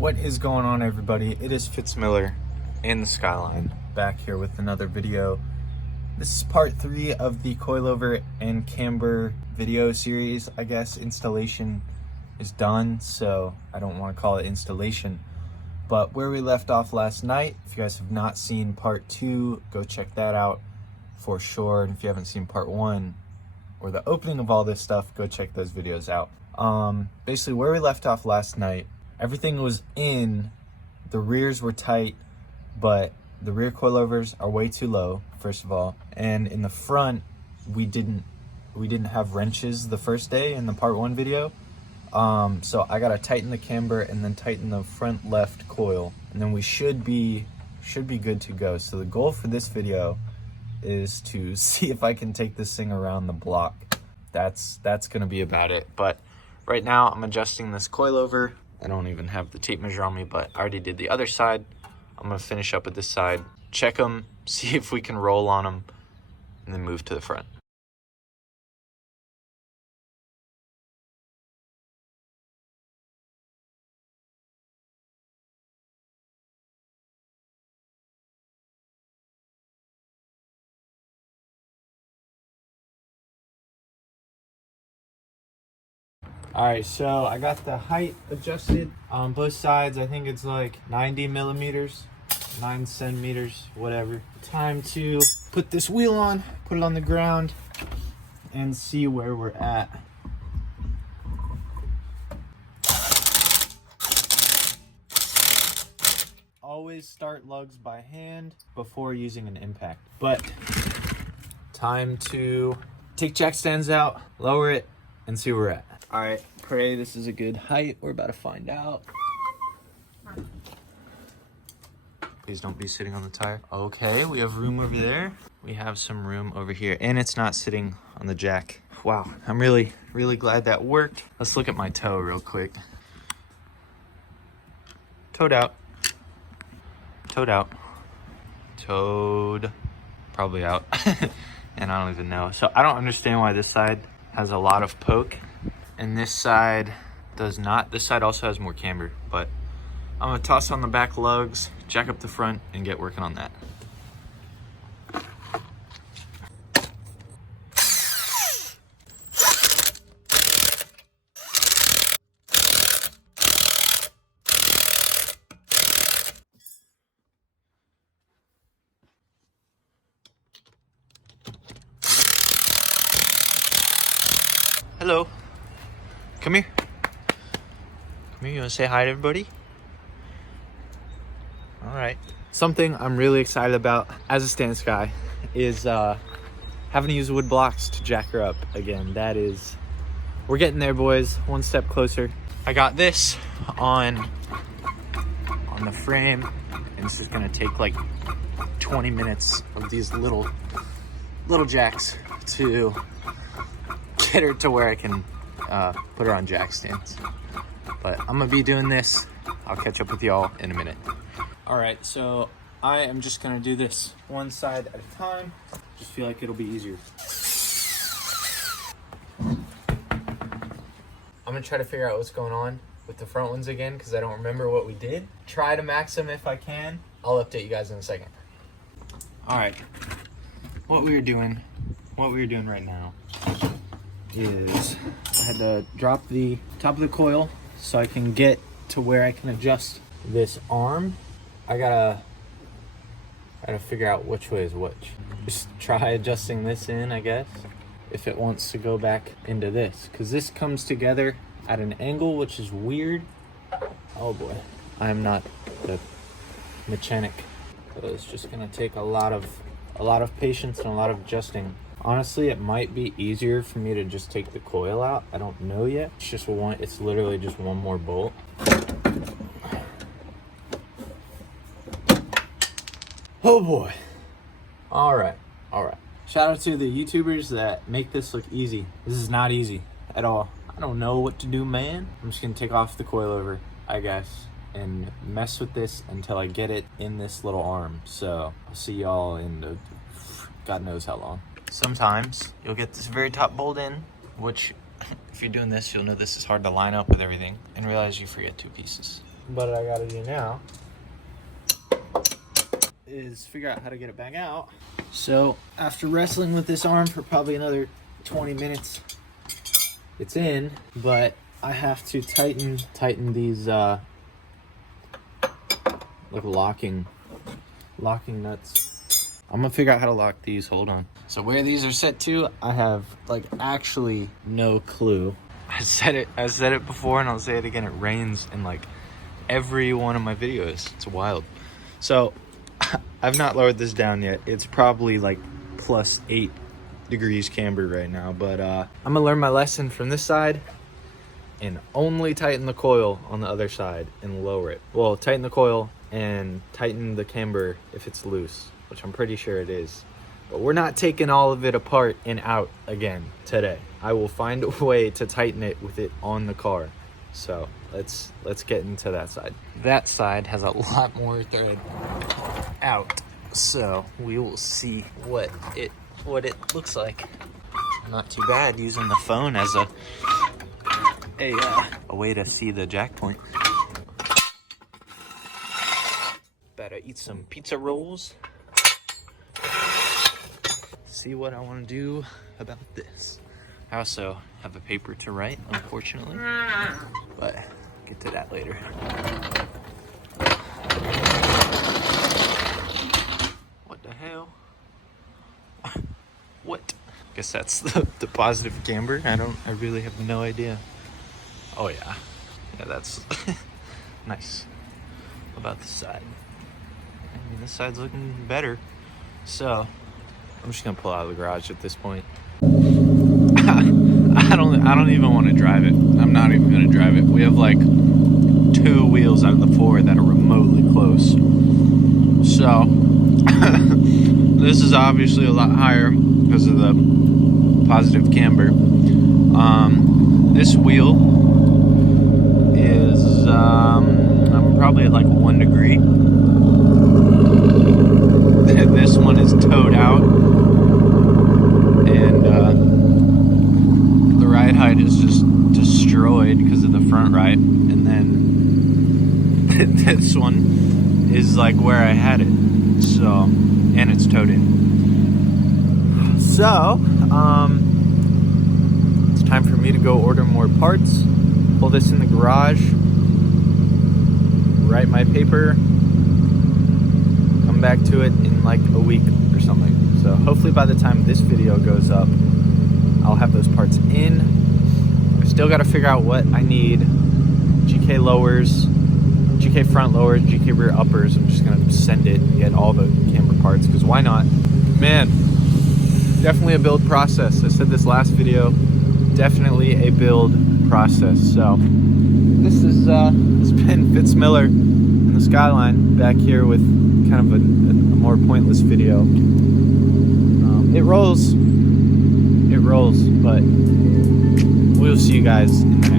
What is going on, everybody? It is Fitz in the Skyline, back here with another video. This is part 3 of the coilover and camber video series. I guess installation is done, so I don't want to call it installation. But where we left off last night, if you guys have not seen part 2, go check that out for sure. And if you haven't seen part 1 or the opening of all this stuff, go check those videos out. Basically where we left off last night, everything was in, the rears were tight, but the rear coilovers are way too low, first of all. And in the front, we didn't have wrenches the first day in the part 1 video. So I gotta tighten the camber and then tighten the front left coil, and then we should be good to go. So the goal for this video is to see if I can take this thing around the block. That's gonna be about it. But right now I'm adjusting this coilover. I don't even have the tape measure on me, but I already did the other side. I'm gonna finish up with this side, check them, see if we can roll on them, and then move to the front. Alright, so I got the height adjusted on both sides. I think it's like 90 millimeters, 9 centimeters, whatever. Time to put this wheel on, put it on the ground, and see where we're at. Always start lugs by hand before using an impact. But time to take jack stands out, lower it, and see where we're at. All right, pray this is a good height. We're about to find out. Please don't be sitting on the tire. Okay, we have room over there. We have some room over here, and it's not sitting on the jack. Wow, I'm really glad that worked. Let's look at my toe real quick. Toed out. Toed out. Toed probably out. And I don't even know. So I don't understand why this side has a lot of poke and this side does not. This side also has more camber, but I'm gonna toss on the back lugs, jack up the front, and get working on that. Hello. Come here. Come here, you wanna say hi to everybody? All right. Something I'm really excited about as a stance guy is having to use wood blocks to jack her up again. We're getting there, boys, one step closer. I got this on the frame, and it's just gonna take like 20 minutes of these little jacks to get her to where I can put her on jack stands. But I'm gonna be doing this. I'll catch up with y'all in a minute. All right, so I am just gonna do this one side at a time. Just feel like it'll be easier. I'm gonna try to figure out what's going on with the front ones again, because I don't remember what we did. Try to max them if I can. I'll update you guys in a second. All right, what we were doing right now is I had to drop the top of the coil so I can get to where I can adjust this arm. I gotta figure out which way is which. Just try adjusting this in, I guess, if it wants to go back into this, because this comes together at an angle, which is weird. Oh boy, I am not the mechanic, so it's just gonna take a lot of patience and a lot of adjusting. Honestly, it might be easier for me to just take the coil out. I don't know yet. It's literally just one more bolt. Oh boy. All right. Shout out to the YouTubers that make this look easy. This is not easy at all. I don't know what to do, man. I'm just gonna take off the coilover, I guess, and mess with this until I get it in this little arm. So I'll see y'all in God knows how long. Sometimes you'll get this very top bolt in, which if you're doing this, you'll know this is hard to line up with everything, and realize you forget 2 pieces. what I gotta do now is figure out how to get it back out. So after wrestling with this arm for probably another 20 minutes, it's in, but I have to tighten these like locking nuts. I'm gonna figure out how to lock these. Hold on. So where these are set to, I have like actually no clue. I said it before and I'll say it again. It rains in like every one of my videos. It's wild. So I've not lowered this down yet. It's probably like plus 8 degrees camber right now, but I'm gonna learn my lesson from this side and only tighten the coil on the other side and lower it. Well, tighten the coil and tighten the camber if it's loose, which I'm pretty sure it is. But we're not taking all of it apart and out again today. I will find a way to tighten it with it on the car. So let's get into that side. That side has a lot more thread out, so we will see what it looks like. Not too bad using the phone as a way to see the jack point. Better eat some pizza rolls. See what I want to do about this. I also have a paper to write, unfortunately, but I'll get to that later. What the hell? What? Guess that's the positive camber. I really have no idea. Oh yeah, that's nice. What about this side? I mean, this side's looking better. So I'm just gonna pull out of the garage at this point. I don't even want to drive it. I'm not even gonna drive it. We have like 2 wheels out of the 4 that are remotely close. So this is obviously a lot higher because of the positive camber. This wheel is I'm probably at like 1 degree. This one is towed out, and the ride height is just destroyed because of the front right, and then this one is like where I had it. So, and it's towed in. So it's time for me to go order more parts, pull this in the garage, write my paper, come back to it in like a week or something. So hopefully by the time this video goes up, I'll have those parts in. I still got to figure out what I need. GK lowers, GK front lowers, GK rear uppers. I'm just gonna send it and get all the camber parts, because why not? Man, definitely a build process. I said this last video, definitely a build process. So this is it's been Fitz Miller in the Skyline, back here with kind of a more pointless video. It rolls, but we'll see you guys in the